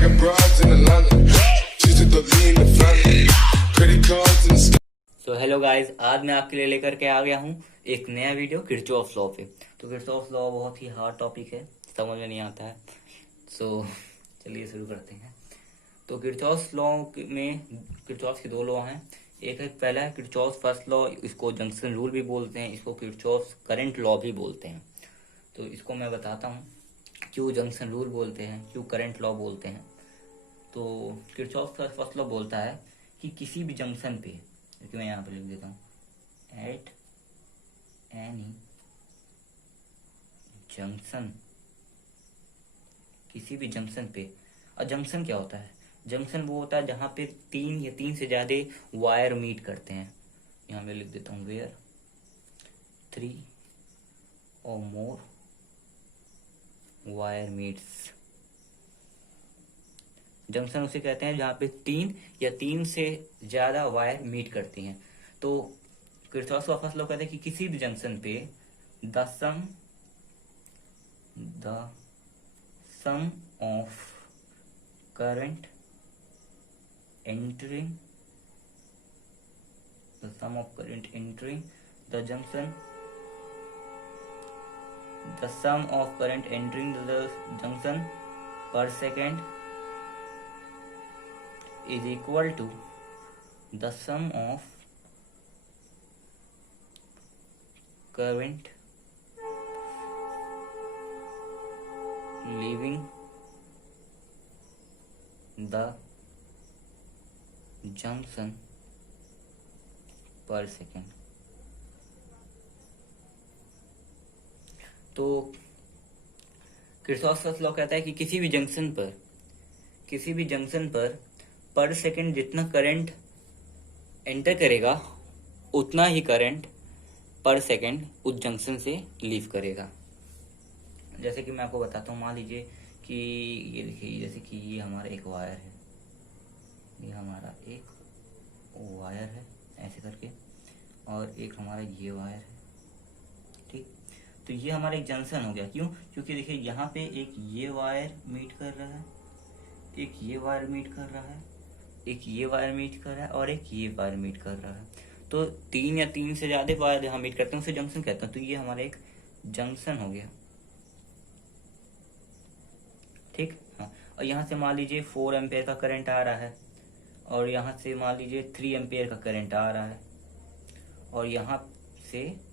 got broads in Atlanta. Just to lean the family. Credit cards in the sky. So hello guys, आज मैं आपके लिए लेकर के आ गया हूँ एक नया वीडियो किरचॉफ लॉ पे। तो किरचॉफ लॉ बहुत ही हार्ड टॉपिक है, समझ में नहीं आता है। सो चलिए शुरू करते हैं। तो किरचॉफ लॉ में किरचॉफ के दो लॉ हैं। एक है, पहला है किरचॉफ फर्स्ट लॉ, इसको जंक्शन रूल भी बोलते हैं, इसको किरचॉफ करंट लॉ भी बोलते हैं। तो इसको मैं बताता हूँ क्यों जंक्शन रूल बोलते हैं, क्यों करंट लॉ बोलते हैं। तो किरचॉफ का फर्स्ट लॉ बोलता है कि किसी भी जंक्शन पे, क्योंकि मैं यहाँ पे लिख देता हूँ, एट एनी जंक्शन, किसी भी जंक्शन पे। और जंक्शन क्या होता है? जंक्शन वो होता है जहाँ पे तीन या तीन से ज्यादा वायर मीट करते हैं। यहाँ मैं लिख देता हूँ, where 3 or more wire meets. Junction उसे कहते हैं जहाँ पे तीन या तीन से ज्यादा वायर मीट करती हैं। तो किरचॉफ का फर्स्ट लॉ कहते हैं कि किसी भी जंक्शन पे the sum of current entering the junction, the sum of current entering the junction per second is equal to the sum of current leaving the junction per second। तो Kirchhoff first law कहता है कि किसी भी junction पर second जितना current enter करेगा उतना ही करंट पर सेकंड उस जंक्शन से लीव करेगा। जैसे कि मैं आपको बताता हूँ, मान लीजिए कि ये देखिए, जैसे कि ये हमारा एक वायर है, ये हमारा एक वायर है ऐसे करके, और एक हमारा ये वायर है, ठीक। तो ये हमारा एक जंक्शन हो गया। क्यों? क्योंकि देखिए यहाँ पे एक ये वायर मीट कर रहा है, एक ये वायर मीट कर रहा है, एक ये वायर मीट कर रहा है, और एक ये वायर मीट कर रहा है। तो तीन या तीन से ज्यादा वायर जहाँ मीट करते हैं उसे जंक्शन कहते हैं। तो ये हमारा एक जंक्शन हो गया, ठीक। हाँ, और यहाँ से मान लीजिए 4 एम्पेयर का करंट आ रहा है, और यहाँ से मान लीजिए 3 एम्पेयर का करंट आ रहा है, और यहाँ से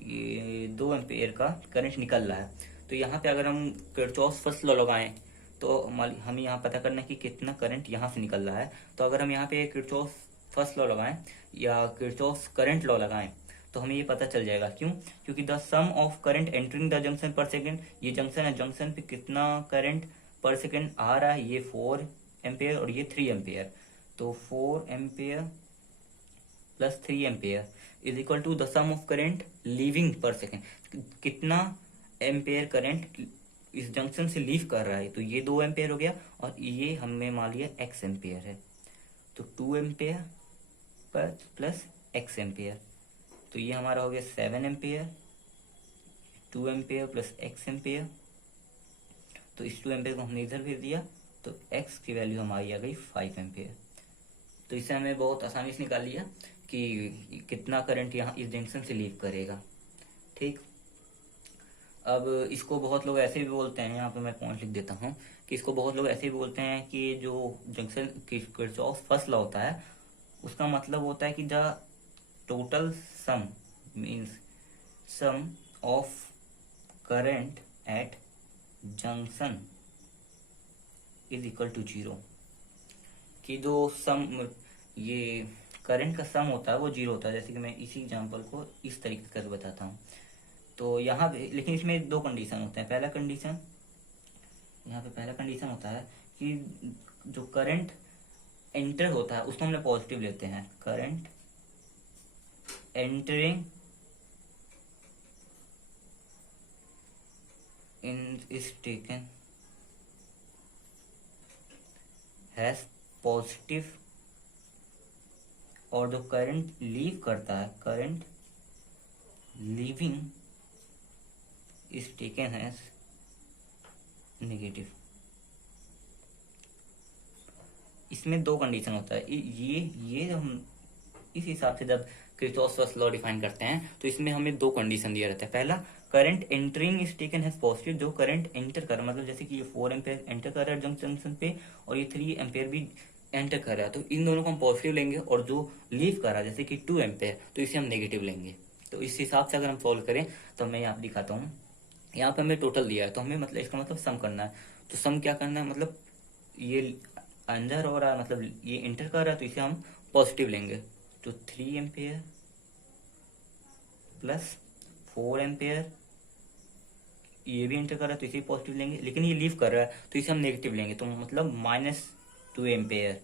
ये 2 एम्पेयर का करंट निकल रहा है। तो यहाँ पे अगर हम किरचॉफ फर्स्ट लॉ लगाएं तो हमें यहाँ पता करना है कि कितना करंट यहाँ से निकल रहा है। तो अगर हम यहाँ पे किरचॉफ फर्स्ट लॉ लगाएं या किरचॉफ करंट लॉ लगाएं तो हमें ये पता चल जाएगा। क्यों? क्योंकि the sum of current entering the junction पर सेकेंड, ये जंक्शन है, जंक्शन पे कितना करंट पर सेकेंड आ रहा है, ये 4 एम्पेयर और ये 3 एम्पेयर। तो 4 ampere plus 3 ampere is equal to the sum of current leaving पर सेकेंड, कितना एम्पेयर करंट इस जंक्शन से लीव कर रहा है। तो ये 2 एम्पेयर हो गया, और ये हमने मान लिया x एम्पेयर है। तो 2 एम्पेयर प्लस x एम्पेयर, तो ये हमारा हो गया 7 ampere, 2 ampere plus x ampere. तो इस 2 एम्पेयर को हमने इधर भेज दिया, तो x की वैल्यू हमारी आ गई 5 एम्पेयर। तो इसे हमें बहुत आसानी से निकाल लिया कि कितना करंट यहाँ इस जंक्शन से लीव करेगा, ठीक। अब इसको बहुत लोग ऐसे भी बोलते हैं, यहाँ पे मैं पॉइंट लिख देता हूँ कि इसको बहुत लोग ऐसे भी बोलते हैं कि जो जंक्शन किरचॉफ फर्स्ट लॉ होता है उसका मतलब होता है कि the total sum means sum of current at junction is equal to 0, कि जो सम ये करंट का सम होता है वो 0 होता है। जैसे कि मैं इसी एग्जांपल को इस तरीके से बताता हूँ। तो यहाँ पे लेकिन इसमें 2 कंडीशन होते हैं। पहला कंडीशन, यहाँ पे पहला कंडीशन होता है कि जो करंट एंटर होता है उसको हमने पॉजिटिव लेते हैं। Current entering in is taken has positive, और जो करंट लीव करता है, current leaving is taken as negative. इसमें दो कंडीशन होता है। ये हम इस हिसाब से जब किरचॉफ फर्स्ट लॉ डिफाइन करते हैं तो इसमें हमें दो कंडीशन दिया रहता है। पहला, current entering is taken as positive, जो करंट एंटर कर मतलब जैसे कि ये 4 एम्पेयर एंटर कर रहा है जंक्शन पे और ये 3 एम्पेयर भी एंटर कर रहा है, तो इन दोनों को हम पॉजिटिव लेंगे, और जो लीव कर रहा है जैसे कि 2 एम्पेयर तो इसे हम नेगेटिव लेंगे। तो इस हिसाब से अगर हम सॉल्व करें तो मैं यहाँ पे दिखाता हूँ। यहाँ पे हमें टोटल दिया है तो हमें मतलब इसका मतलब सम करना है। तो सम क्या करना है, मतलब ये अंदर हो रहा है मतलब ये एंटर कर रहा है तो इसे हम पॉजिटिव लेंगे। तो 3 एम्पेयर प्लस 4 एम्पेयर ये भी एंटर कर रहा है तो इसे पॉजिटिव लेंगे, लेकिन ये लीव कर रहा है तो इसे हम नेगेटिव लेंगे, तो मतलब -2 एम्पेयर।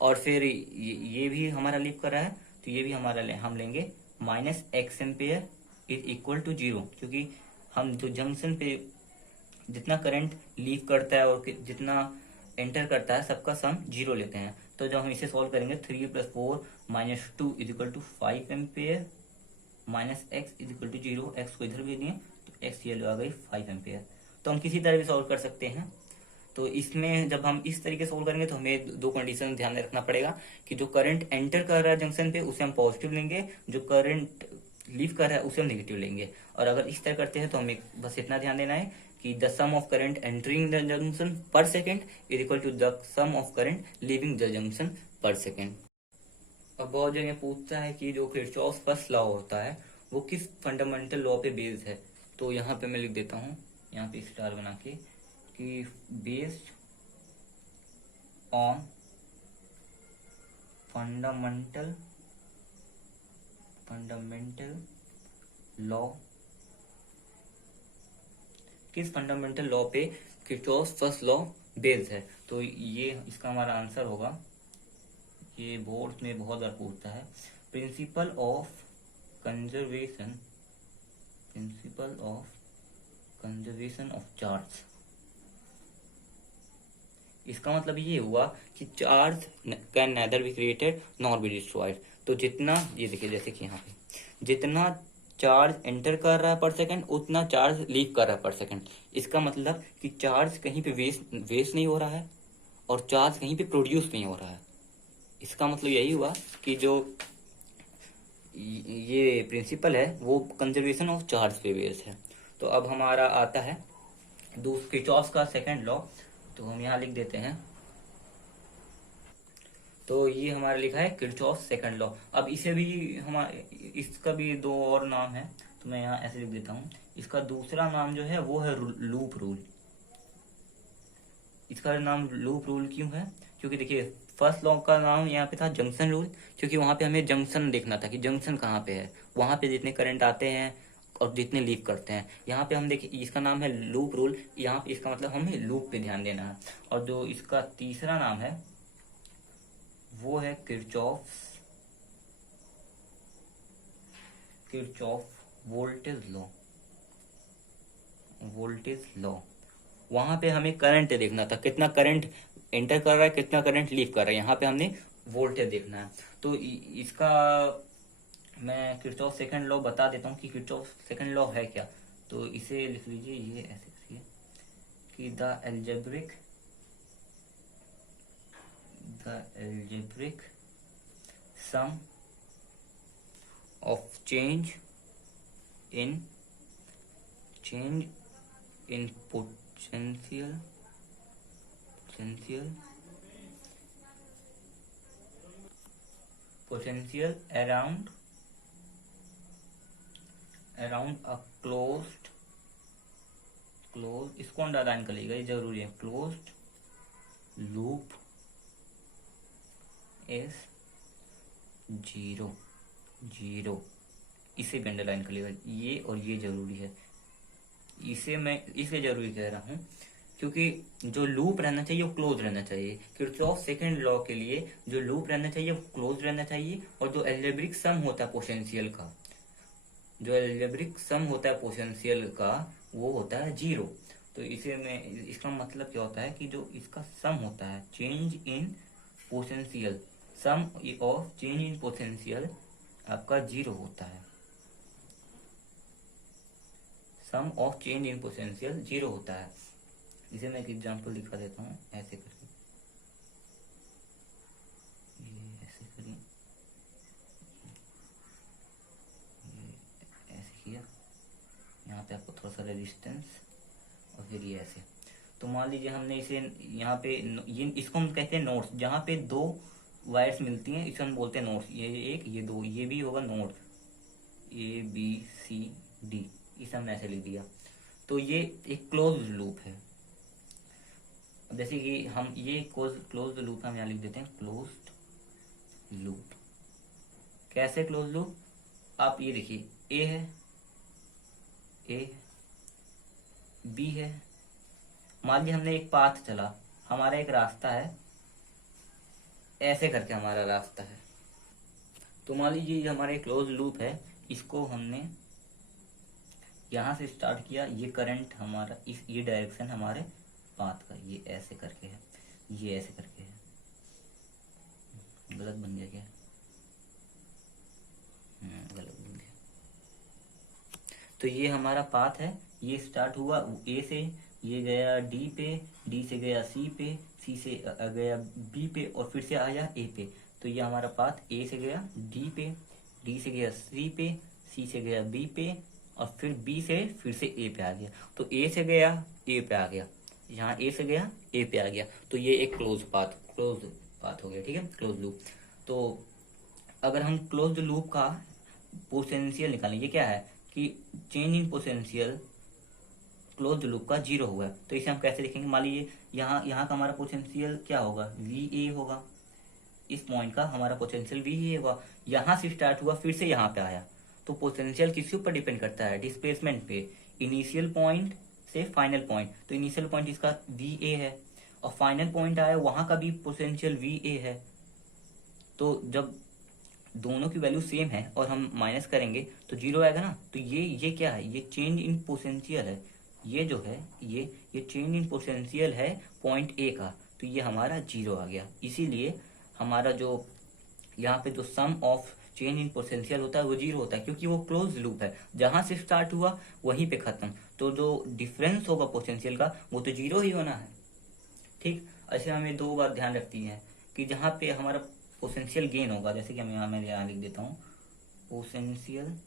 और फिर ये भी हमारा लीव कर रहा है तो ये भी हमारा हम लेंगे -x ampere is equal to 0, क्योंकि हम जो जंक्शन पे जितना करंट लीव करता है और जितना एंटर करता है सबका सम 0 लेते हैं। तो जब हम इसे सॉल्व करेंगे 3 + 4 -2 is equal to 5 ampere -x is equal to 0, x को इधर भेज दिए तो x ये आ गई 5 एम्पेयर। तो हम किसी तरह भी सॉल्व कर सकते हैं। तो इसमें जब हम इस तरीके से सोल्व करेंगे तो हमें दो कंडीशन ध्यान में रखना पड़ेगा कि जो करंट एंटर कर रहा है जंक्शन पे उसे हम पॉजिटिव लेंगे, जो करंट लीव कर रहा है उसे हम नेगेटिव लेंगे। और अगर इस तरह करते हैं तो हमें बस इतना ध्यान देना है कि the sum of current entering the junction पर second is equal to the sum of current leaving the junction पर सेकेंड। अब बहुत जगह पूछता है कि जो किरचॉफ फर्स्ट लॉ होता है वो किस फंडामेंटल लॉ पे बेस्ड है। तो यहाँ पे मैं लिख देता हूँ, यहाँ पे स्टार बना के, कि बेस्ड ऑन फंडामेंटल लॉ। किस फंडामेंटल लॉ पे किरचॉफ फर्स्ट लॉ बेस्ड है। तो ये इसका हमारा आंसर होगा, ये बोर्ड में बहुत बार पूछता है, principle of conservation of charge. इसका मतलब ये हुआ कि charge can nether be created nor be destroyed. तो जितना ये देखिए जैसे कि यहाँ पे जितना चार्ज एंटर कर रहा है पर सेकंड उतना चार्ज लीव कर रहा है पर सेकंड। इसका मतलब कि चार्ज कहीं पे वेस्ट नहीं हो रहा है और चार्ज कहीं पे प्रोड्यूस नहीं हो रहा है। इसका मतलब यही हुआ कि जो ये प्रिंसिपल है वो कंजर्वेशन ऑफ चार्ज पे बेस्ड है। तो अब हमारा आता है किरचॉफ का सेकंड लॉ, तो हम यहाँ लिख देते हैं। तो ये हमारा लिखा है किरचॉफ सेकंड लॉ। अब इसे भी इसका भी दो और नाम है, तो मैं यहाँ ऐसे लिख देता हूँ। इसका दूसरा नाम जो है वो है लूप रूल। इसका नाम लूप रूल क्यों है, क्योंकि देखिए फर्स्ट लॉ का नाम यहाँ पे था जंक्शन रूल, क्योंकि वहां पे हमें जंक्शन देखना था कि जंक्शन कहाँ पे है, वहां पे जितने करंट आते हैं और जितने लीव करते हैं। यहाँ पे हम देखिए इसका नाम है लूप रूल, यहाँ पे इसका मतलब हमें लूप पे ध्यान देना है। और जो इसका तीसरा नाम है वो है किरचॉफ वोल्टेज लॉ। वहां पे हमें करंट देखना था, कितना करंट एंटर कर रहा है कितना करंट लीव कर रहा है। यहाँ पे हमने वोल्टेज देखना है। तो इसका मैं किरचॉफ सेकंड लॉ बता देता हूँ कि किरचॉफ सेकंड लॉ है क्या। तो इसे लिख लीजिए, ये ऐसे लिखिए कि the algebraic sum of change in potential around a closed इसको अंडरलाइन कर लीजिएगा, ये जरूरी है। क्लोज्ड लूप इज जीरो, इसे भी अंडरलाइन कर लीजिएगा, ये और ये जरूरी है। इसे मैं इसलिए जरूरी कह रहा हूं क्योंकि जो लूप रहना चाहिए वो क्लोज रहना चाहिए। किरचॉफ सेकंड लॉ के लिए जो लूप रहना चाहिए वो क्लोज रहना चाहिए, और जो एल्जेब्रिक सम होता है पोटेंशियल का वो होता है 0। तो इसे में इसका मतलब क्या होता है कि जो इसका सम होता है change in potential, sum of change in potential आपका 0 होता है। Sum of change in potential 0 होता है। इसे मैं एक एग्जांपल दिखा देता हूँ ऐसे करके। रेजिस्टेंस और फिर ये ऐसे। तो मान लीजिए हमने इसे यहाँ पे ये इसको हम कहते हैं नोड्स, जहाँ पे दो वायर्स मिलती हैं इसे हम बोलते हैं नोड्स। ये एक ये दो, ये भी होगा नोड्स ABCD, इसे हमने ऐसे लिख दिया। तो ये एक क्लोज लूप है। जैसे कि हम ये क्लोज लूप हम यहाँ लिख देते हैं क्लोज्ड लूप। कैसे क्लोज लूप? आप ये देखिए, ए है, ए बी है। मान लीजिए हमने एक पाथ चला, हमारा एक रास्ता है, ऐसे करके हमारा रास्ता है। तो मान लीजिए ये हमारा क्लोज लूप है, इसको हमने यहां से स्टार्ट किया। ये करंट हमारा ये डायरेक्शन हमारे पाथ का, ये ऐसे करके है, ये ऐसे करके है। गलत बन गया क्या? गलत बन गया। तो ये हमारा पाथ है, ये स्टार्ट हुआ ए से, ये गया डी पे, डी से गया सी पे, सी से गया बी पे और फिर से आया ए पे। तो ये हमारा पाथ ए से गया डी पे, डी से गया सी पे, सी से गया बी पे और फिर बी से फिर से ए पे आ गया। तो ए से गया ए पे आ गया, यहाँ ए से गया ए पे आ गया। तो ये एक क्लोज पाथ हो गया, ठीक है, क्लोज लूप। तो अगर हम क्लोज्ड लूप का पोटेंशियल निकालें, ये क्या है कि change in potential closed loop का 0 हुआ है। तो इसे हम कैसे लिखेंगे? मान लीजिए यहाँ का हमारा पोटेंशियल क्या होगा? VA होगा। इस पॉइंट का हमारा पोटेंशियल VA होगा। यहाँ से स्टार्ट हुआ फिर से यहाँ पे आया, तो पोटेंशियल किसके ऊपर डिपेंड करता है? डिस्प्लेसमेंट पे। इनिशियल पॉइंट से फाइनल पॉइंट, तो इनिशियल पॉइंट इसका VA है और फाइनल पॉइंट आया वहां का भी पोटेंशियल VA है। तो जब दोनों की वैल्यू सेम है और हम माइनस करेंगे तो 0 आएगा ना। तो ये क्या है? ये चेंज इन पोटेंशियल है। ये जो है ये चेंज इन पोटेंशियल है पॉइंट ए का, तो ये हमारा 0 आ गया। इसीलिए हमारा जो यहाँ पे जो सम ऑफ चेंज इन पोटेंशियल होता है वो 0 होता है, क्योंकि वो क्लोज लूप है, जहां से स्टार्ट हुआ वहीं पे खत्म। तो जो डिफरेंस होगा पोटेंशियल का वो तो 0 ही होना है, ठीक। ऐसे हमें दो बार ध्यान रखती है कि जहाँ पे हमारा पोटेंशियल गेन होगा, जैसे कि मैं यहाँ लिख देता हूँ पोटेंशियल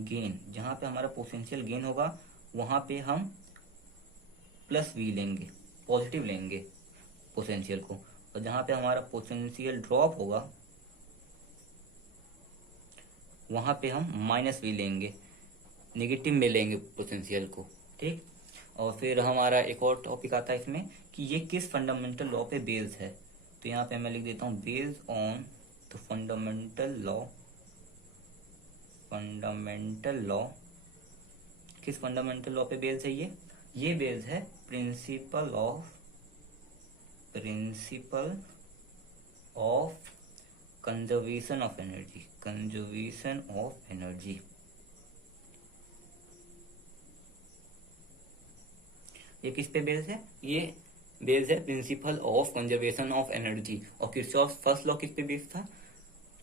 गेन, जहाँ पे हमारा पोटेंशियल गेन होगा वहां पे हम +V लेंगे, पॉजिटिव लेंगे पोटेंशियल को। और जहां पे हमारा पोटेंशियल ड्रॉप होगा वहां पे हम -V लेंगे, नेगेटिव में लेंगे पोटेंशियल को, ठीक। और फिर हमारा एक और टॉपिक आता है इसमें कि ये किस फंडामेंटल लॉ पे बेस्ड है। तो यहाँ पे मैं लिख देता हूँ based on the fundamental law. किस फंडामेंटल लॉ पे बेस्ड है ये बेस्ड है principle of conservation of energy. ये किस पे बेस्ड है? ये बेस्ड है principle of conservation of energy. और किरचॉफ फर्स्ट लॉ किस पे बेस्ड था?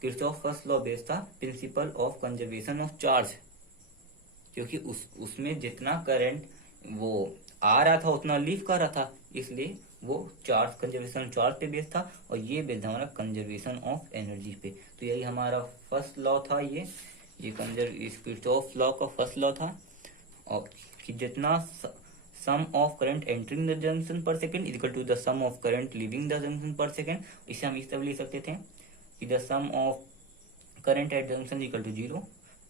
किरचॉफ फर्स्ट लॉ बेस्ड था principle of conservation of charge, क्योंकि उसमें जितना करंट वो आ रहा था उतना लीव कर रहा था, इसलिए वो चार्ज कंजर्वेशन चार्ज पे बेस्ड था। और ये बेस्ड हमारा कंजर्वेशन ऑफ एनर्जी पे। तो यही हमारा फर्स्ट लॉ था। ये किरचॉफ लॉ का फर्स्ट लॉ था, और कि जितना sum of current entering the junction पर second equal to the sum of current leaving the junction पर सेकेंड। इसे हम इस तरह लिख सकते थे कि the sum of current at junction equal to 0,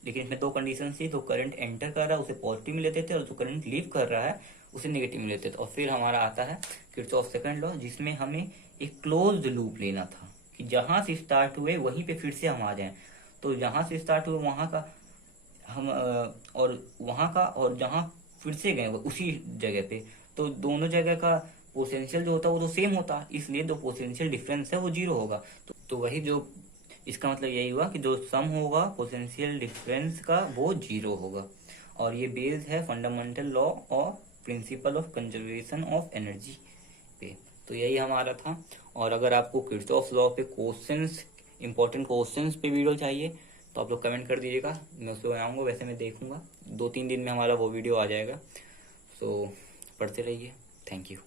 लेकिन इसमें दो कंडीशन थी। तो करंट एंटर कर रहा है उसे पॉजिटिव में लेते थे और जो करंट लीव कर रहा है उसे नेगेटिव में लेते थे। और फिर हमारा आता है किरचॉफ सेकंड लॉ, जिसमें हमें एक क्लोज्ड लूप लेना था कि जहां से स्टार्ट हुए वहीं पे फिर से हम आ जाएं। तो जहां से स्टार्ट हुए वहां का हम और जहां फिर से गए उसी जगह पे, तो दोनों जगह का पोटेंशियल जो होता है वो तो सेम होता, इसलिए जो पोटेंशियल डिफरेंस है वो 0 होगा। तो वही जो इसका मतलब यही हुआ कि जो सम होगा पोटेंशियल डिफरेंस का वो 0 होगा। और ये बेस्ड है fundamental law of principle of conservation of energy पे। तो यही हमारा था। और अगर आपको किरचॉफ लॉ पे क्वेश्चंस, इंपॉर्टेंट क्वेश्चंस पे वीडियो चाहिए तो आप लोग कमेंट कर दीजिएगा, मैं उसको बनाऊंगा। वैसे मैं देखूंगा 2-3 दिन में हमारा वो वीडियो आ जाएगा। सो पढ़ते रहिए। Thank you.